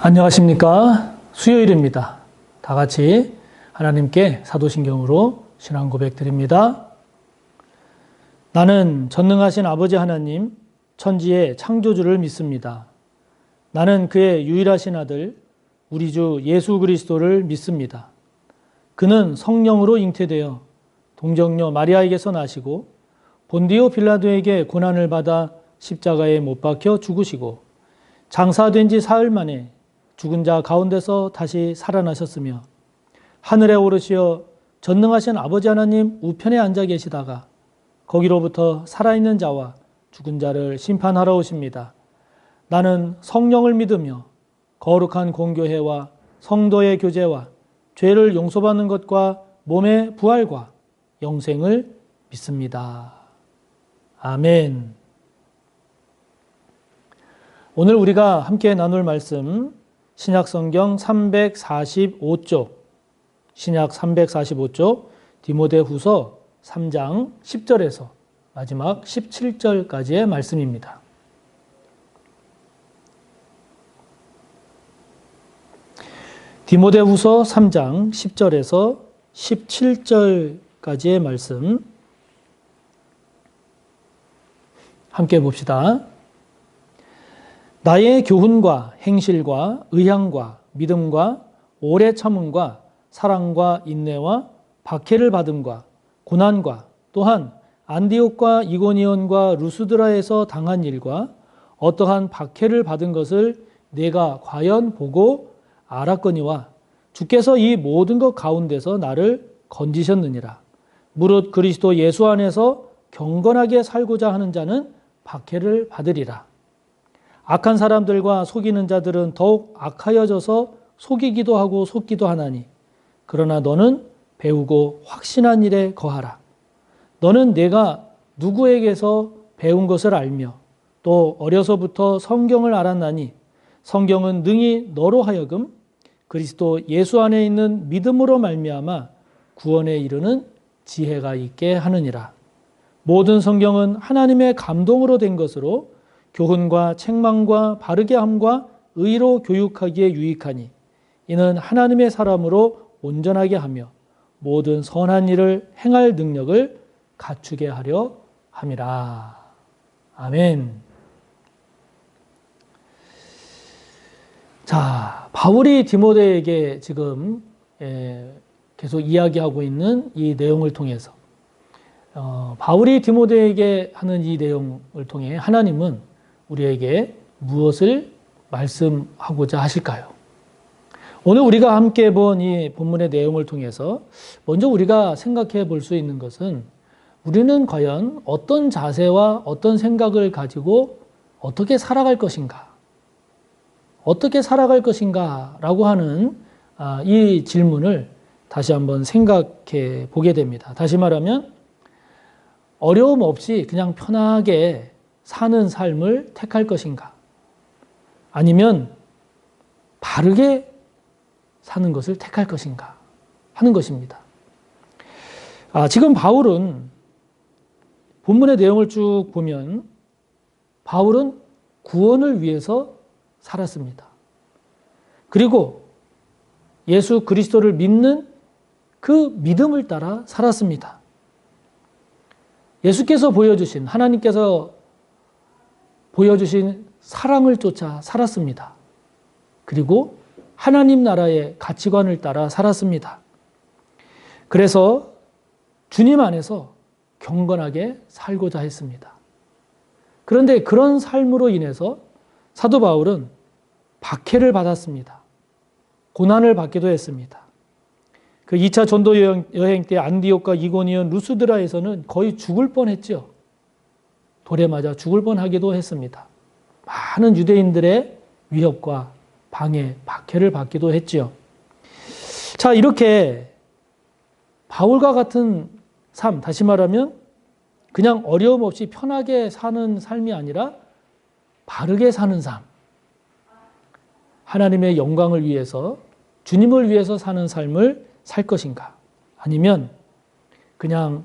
안녕하십니까? 수요일입니다. 다 같이 하나님께 사도신경으로 신앙 고백 드립니다. 나는 전능하신 아버지 하나님, 천지의 창조주를 믿습니다. 나는 그의 유일하신 아들, 우리 주 예수 그리스도를 믿습니다. 그는 성령으로 잉태되어 동정녀 마리아에게서 나시고 본디오 빌라도에게 고난을 받아 십자가에 못 박혀 죽으시고 장사된 지 사흘 만에 죽은 자 가운데서 다시 살아나셨으며 하늘에 오르시어 전능하신 아버지 하나님 우편에 앉아 계시다가 거기로부터 살아있는 자와 죽은 자를 심판하러 오십니다. 나는 성령을 믿으며 거룩한 공교회와 성도의 교제와 죄를 용서받는 것과 몸의 부활과 영생을 믿습니다. 아멘. 오늘 우리가 함께 나눌 말씀 신약성경 345쪽, 신약 345쪽 디모데후서 3장 10절에서 마지막 17절까지의 말씀입니다. 디모데후서 3장 10절에서 17절까지의 말씀 함께 봅시다. 나의 교훈과 행실과 의향과 믿음과 오래 참음과 사랑과 인내와 박해를 받음과 고난과 또한 안디옥과 이고니온과 루스드라에서 당한 일과 어떠한 박해를 받은 것을 내가 과연 보고 알았거니와 주께서 이 모든 것 가운데서 나를 건지셨느니라. 무릇 그리스도 예수 안에서 경건하게 살고자 하는 자는 박해를 받으리라. 악한 사람들과 속이는 자들은 더욱 악하여져서 속이기도 하고 속기도 하나니 그러나 너는 배우고 확신한 일에 거하라. 너는 내가 누구에게서 배운 것을 알며 또 어려서부터 성경을 알았나니 성경은 능히 너로 하여금 그리스도 예수 안에 있는 믿음으로 말미암아 구원에 이르는 지혜가 있게 하느니라. 모든 성경은 하나님의 감동으로 된 것으로 교훈과 책망과 바르게 함과 의로 교육하기에 유익하니 이는 하나님의 사람으로 온전하게 하며 모든 선한 일을 행할 능력을 갖추게 하려 함이라. 아멘. 자, 바울이 디모데에게 지금 계속 이야기하고 있는 이 내용을 통해서 바울이 디모데에게 하는 이 내용을 통해 하나님은 우리에게 무엇을 말씀하고자 하실까요? 오늘 우리가 함께 본 이 본문의 내용을 통해서 먼저 우리가 생각해 볼 수 있는 것은 우리는 과연 어떤 자세와 어떤 생각을 가지고 어떻게 살아갈 것인가? 어떻게 살아갈 것인가? 라고 하는 이 질문을 다시 한번 생각해 보게 됩니다. 다시 말하면 어려움 없이 그냥 편하게 사는 삶을 택할 것인가? 아니면 바르게 사는 것을 택할 것인가? 하는 것입니다. 지금 바울은 본문의 내용을 쭉 보면 바울은 구원을 위해서 살았습니다. 그리고 예수 그리스도를 믿는 그 믿음을 따라 살았습니다. 예수께서 보여주신, 하나님께서 보여주신 사랑을 쫓아 살았습니다. 그리고 하나님 나라의 가치관을 따라 살았습니다. 그래서 주님 안에서 경건하게 살고자 했습니다. 그런데 그런 삶으로 인해서 사도 바울은 박해를 받았습니다. 고난을 받기도 했습니다. 그 2차 전도 여행 때 안디옥과 이고니온 루스드라에서는 거의 죽을 뻔했죠. 돌에 맞아 죽을 뻔하기도 했습니다. 많은 유대인들의 위협과 방해, 박해를 받기도 했지요. 자, 이렇게 바울과 같은 삶, 다시 말하면 그냥 어려움 없이 편하게 사는 삶이 아니라 바르게 사는 삶, 하나님의 영광을 위해서, 주님을 위해서 사는 삶을 살 것인가? 아니면 그냥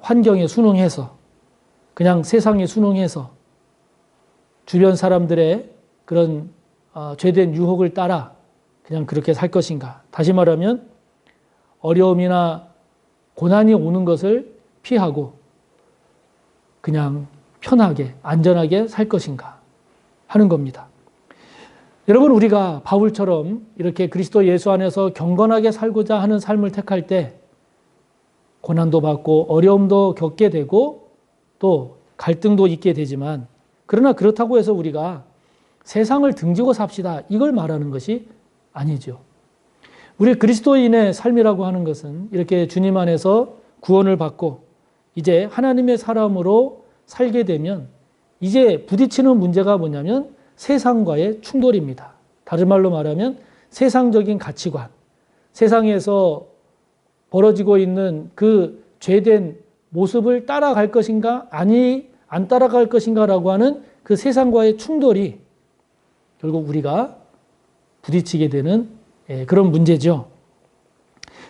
환경에 순응해서, 그냥 세상에 순응해서 주변 사람들의 그런 죄된 유혹을 따라 그냥 그렇게 살 것인가? 다시 말하면 어려움이나 고난이 오는 것을 피하고 그냥 편하게 안전하게 살 것인가 하는 겁니다. 여러분, 우리가 바울처럼 이렇게 그리스도 예수 안에서 경건하게 살고자 하는 삶을 택할 때 고난도 받고 어려움도 겪게 되고 또 갈등도 있게 되지만, 그러나 그렇다고 해서 우리가 세상을 등지고 삽시다, 이걸 말하는 것이 아니죠. 우리 그리스도인의 삶이라고 하는 것은 이렇게 주님 안에서 구원을 받고 이제 하나님의 사람으로 살게 되면 이제 부딪히는 문제가 뭐냐면 세상과의 충돌입니다. 다른 말로 말하면 세상적인 가치관, 세상에서 벌어지고 있는 그 죄된 모습을 따라갈 것인가, 아니 안 따라갈 것인가라고 하는 그 세상과의 충돌이 결국 우리가 부딪히게 되는 그런 문제죠.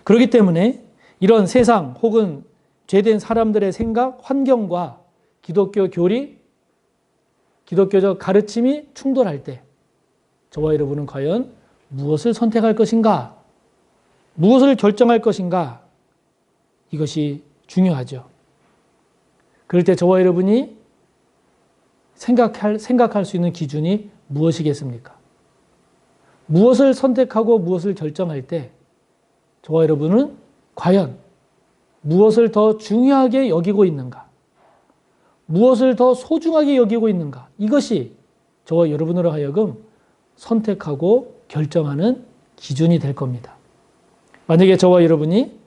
그렇기 때문에 이런 세상 혹은 죄된 사람들의 생각, 환경과 기독교 교리, 기독교적 가르침이 충돌할 때 저와 여러분은 과연 무엇을 선택할 것인가? 무엇을 결정할 것인가? 이것이 중요하죠. 그럴 때 저와 여러분이 생각할 수 있는 기준이 무엇이겠습니까? 무엇을 선택하고 무엇을 결정할 때 저와 여러분은 과연 무엇을 더 중요하게 여기고 있는가? 무엇을 더 소중하게 여기고 있는가? 이것이 저와 여러분으로 하여금 선택하고 결정하는 기준이 될 겁니다. 만약에 저와 여러분이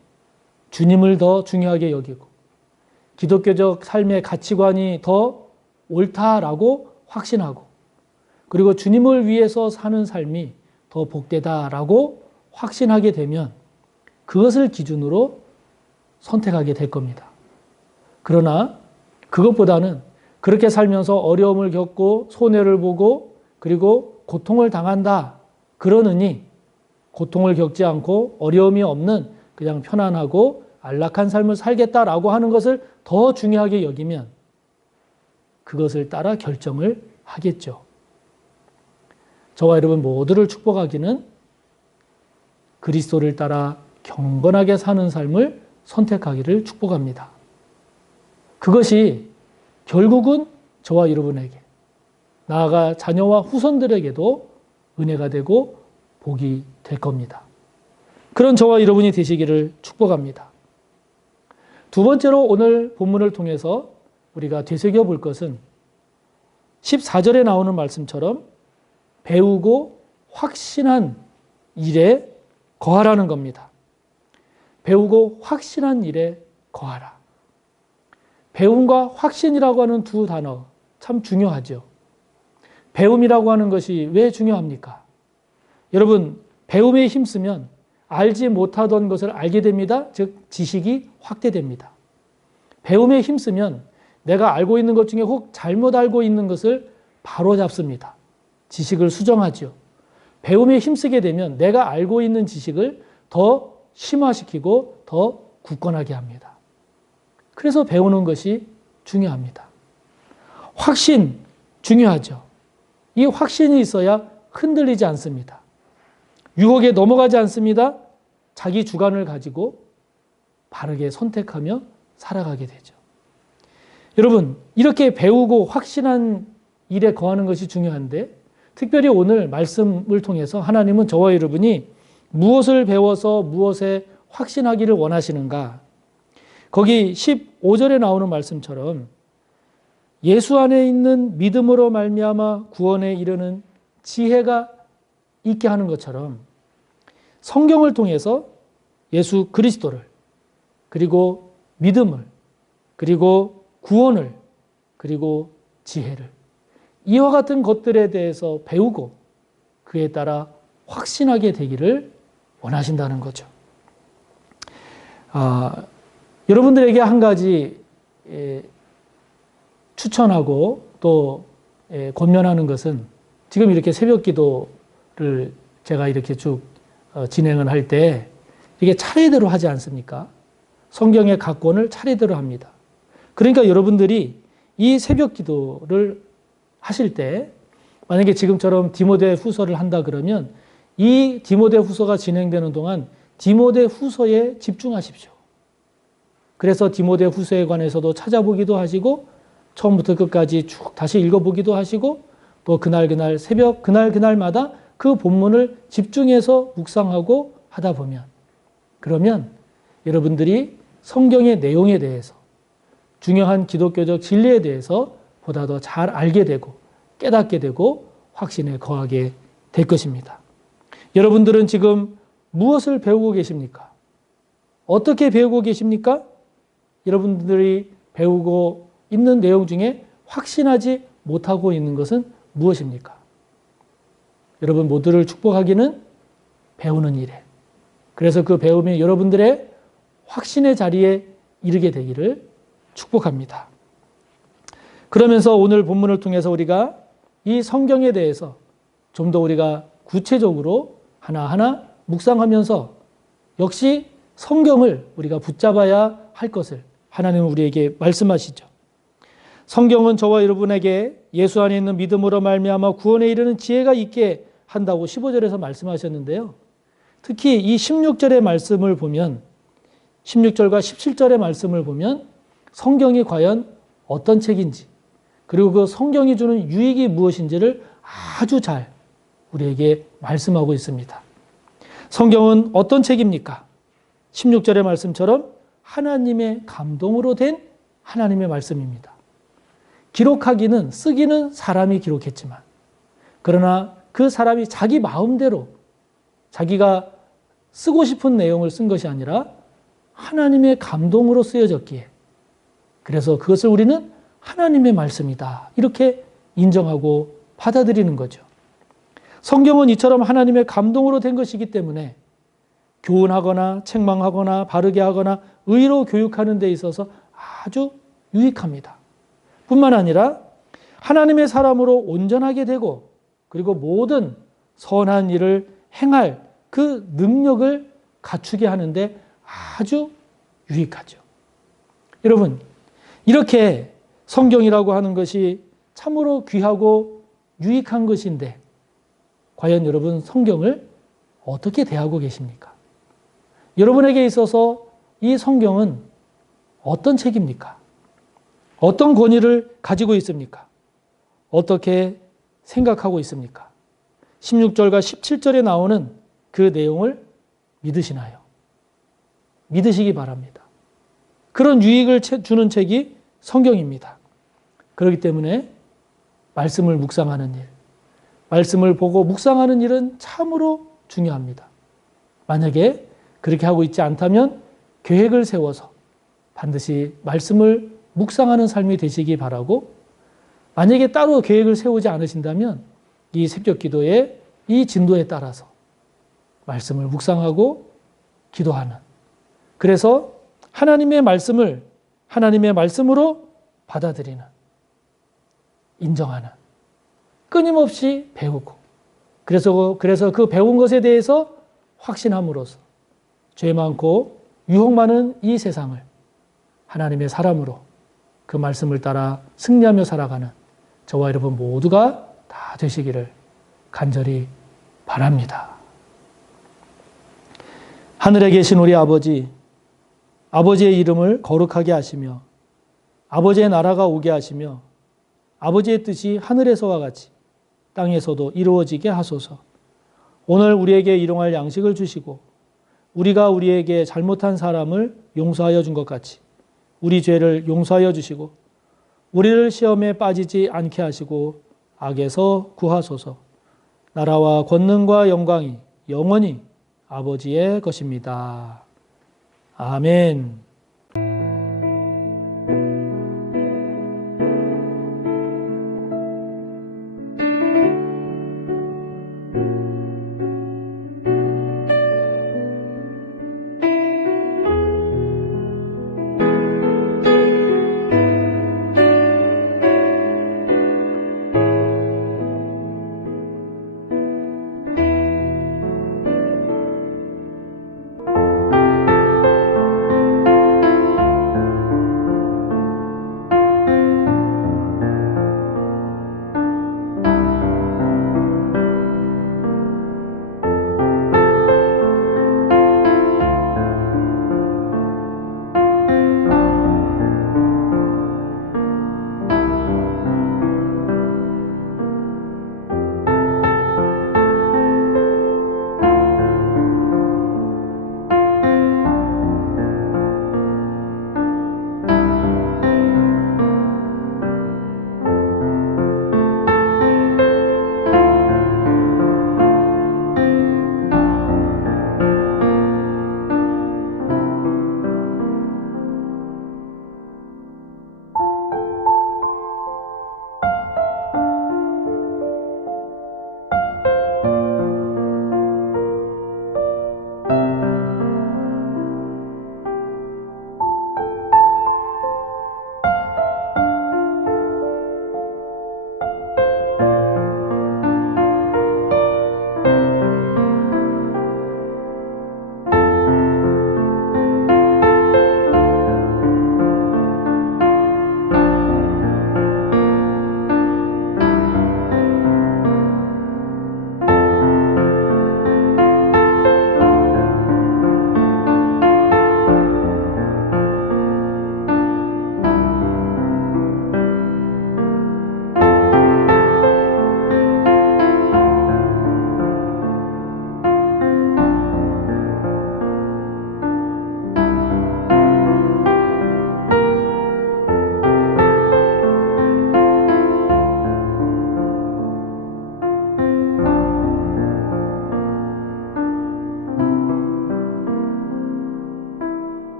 주님을 더 중요하게 여기고 기독교적 삶의 가치관이 더 옳다라고 확신하고, 그리고 주님을 위해서 사는 삶이 더 복되다라고 확신하게 되면 그것을 기준으로 선택하게 될 겁니다. 그러나 그것보다는 그렇게 살면서 어려움을 겪고 손해를 보고 그리고 고통을 당한다, 그러느니 고통을 겪지 않고 어려움이 없는 그냥 편안하고 안락한 삶을 살겠다라고 하는 것을 더 중요하게 여기면 그것을 따라 결정을 하겠죠. 저와 여러분 모두를 축복하기는 그리스도를 따라 경건하게 사는 삶을 선택하기를 축복합니다. 그것이 결국은 저와 여러분에게, 나아가 자녀와 후손들에게도 은혜가 되고 복이 될 겁니다. 그런 저와 여러분이 되시기를 축복합니다. 두 번째로 오늘 본문을 통해서 우리가 되새겨 볼 것은 14절에 나오는 말씀처럼 배우고 확신한 일에 거하라는 겁니다. 배우고 확신한 일에 거하라. 배움과 확신이라고 하는 두 단어 참 중요하죠. 배움이라고 하는 것이 왜 중요합니까? 여러분, 배움에 힘쓰면 알지 못하던 것을 알게 됩니다. 즉 지식이 확대됩니다. 배움에 힘쓰면 내가 알고 있는 것 중에 혹 잘못 알고 있는 것을 바로 잡습니다. 지식을 수정하죠. 배움에 힘쓰게 되면 내가 알고 있는 지식을 더 심화시키고 더 굳건하게 합니다. 그래서 배우는 것이 중요합니다. 확신 중요하죠. 이 확신이 있어야 흔들리지 않습니다. 유혹에 넘어가지 않습니다. 자기 주관을 가지고 바르게 선택하며 살아가게 되죠. 여러분, 이렇게 배우고 확신한 일에 거하는 것이 중요한데, 특별히 오늘 말씀을 통해서 하나님은 저와 여러분이 무엇을 배워서 무엇에 확신하기를 원하시는가? 거기 15절에 나오는 말씀처럼 예수 안에 있는 믿음으로 말미암아 구원에 이르는 지혜가 있게 하는 것처럼 성경을 통해서 예수 그리스도를, 그리고 믿음을, 그리고 구원을, 그리고 지혜를, 이와 같은 것들에 대해서 배우고 그에 따라 확신하게 되기를 원하신다는 거죠. 여러분들에게 한 가지 추천하고 또 권면하는 것은, 지금 이렇게 새벽 기도를 제가 이렇게 쭉 진행을 할 때 이게 차례대로 하지 않습니까? 성경의 각 권을 차례대로 합니다. 그러니까 여러분들이 이 새벽 기도를 하실 때 만약에 지금처럼 디모데 후서를 한다 그러면 이 디모데 후서가 진행되는 동안 디모데 후서에 집중하십시오. 그래서 디모데 후서에 관해서도 찾아보기도 하시고 처음부터 끝까지 쭉 다시 읽어보기도 하시고 또 그날 새벽 그날마다 그 본문을 집중해서 묵상하고 하다 보면 그러면 여러분들이 성경의 내용에 대해서 중요한 기독교적 진리에 대해서 보다 더 잘 알게 되고 깨닫게 되고 확신에 거하게 될 것입니다. 여러분들은 지금 무엇을 배우고 계십니까? 어떻게 배우고 계십니까? 여러분들이 배우고 있는 내용 중에 확신하지 못하고 있는 것은 무엇입니까? 여러분 모두를 축복하기는 배우는 일에. 그래서 그 배움이 여러분들의 확신의 자리에 이르게 되기를 축복합니다. 그러면서 오늘 본문을 통해서 우리가 이 성경에 대해서 좀 더 우리가 구체적으로 하나하나 묵상하면서 역시 성경을 우리가 붙잡아야 할 것을 하나님은 우리에게 말씀하시죠. 성경은 저와 여러분에게 예수 안에 있는 믿음으로 말미암아 구원에 이르는 지혜가 있게 한다고 15절에서 말씀하셨는데요. 특히 이 16절의 말씀을 보면 16절과 17절의 말씀을 보면 성경이 과연 어떤 책인지 그리고 그 성경이 주는 유익이 무엇인지를 아주 잘 우리에게 말씀하고 있습니다. 성경은 어떤 책입니까? 16절의 말씀처럼 하나님의 감동으로 된 하나님의 말씀입니다. 기록하기는 쓰기는 사람이 기록했지만 그러나 그 사람이 자기 마음대로 자기가 쓰고 싶은 내용을 쓴 것이 아니라 하나님의 감동으로 쓰여졌기에 그래서 그것을 우리는 하나님의 말씀이다 이렇게 인정하고 받아들이는 거죠. 성경은 이처럼 하나님의 감동으로 된 것이기 때문에 교훈하거나 책망하거나 바르게 하거나 의로 교육하는 데 있어서 아주 유익합니다. 뿐만 아니라 하나님의 사람으로 온전하게 되고 그리고 모든 선한 일을 행할 그 능력을 갖추게 하는데 아주 유익하죠. 여러분, 이렇게 성경이라고 하는 것이 참으로 귀하고 유익한 것인데 과연 여러분 성경을 어떻게 대하고 계십니까? 여러분에게 있어서 이 성경은 어떤 책입니까? 어떤 권위를 가지고 있습니까? 어떻게 생각하고 있습니까? 16절과 17절에 나오는 그 내용을 믿으시나요? 믿으시기 바랍니다. 그런 유익을 주는 책이 성경입니다. 그렇기 때문에 말씀을 묵상하는 일, 말씀을 보고 묵상하는 일은 참으로 중요합니다. 만약에 그렇게 하고 있지 않다면 계획을 세워서 반드시 말씀을 묵상하는 삶이 되시기 바라고 만약에 따로 계획을 세우지 않으신다면 이 새벽 기도의 이 진도에 따라서 말씀을 묵상하고 기도하는 그래서 하나님의 말씀을 하나님의 말씀으로 받아들이는 인정하는 끊임없이 배우고 그래서 그 배운 것에 대해서 확신함으로써 죄 많고 유혹 많은 이 세상을 하나님의 사람으로 그 말씀을 따라 승리하며 살아가는 저와 여러분 모두가 다 되시기를 간절히 바랍니다. 하늘에 계신 우리 아버지, 아버지의 이름을 거룩하게 하시며 아버지의 나라가 오게 하시며 아버지의 뜻이 하늘에서와 같이 땅에서도 이루어지게 하소서. 오늘 우리에게 일용할 양식을 주시고 우리가 우리에게 잘못한 사람을 용서하여 준 것 같이 우리 죄를 용서하여 주시고 우리를 시험에 빠지지 않게 하시고 악에서 구하소서. 나라와 권능과 영광이 영원히 아버지의 것입니다. 아멘.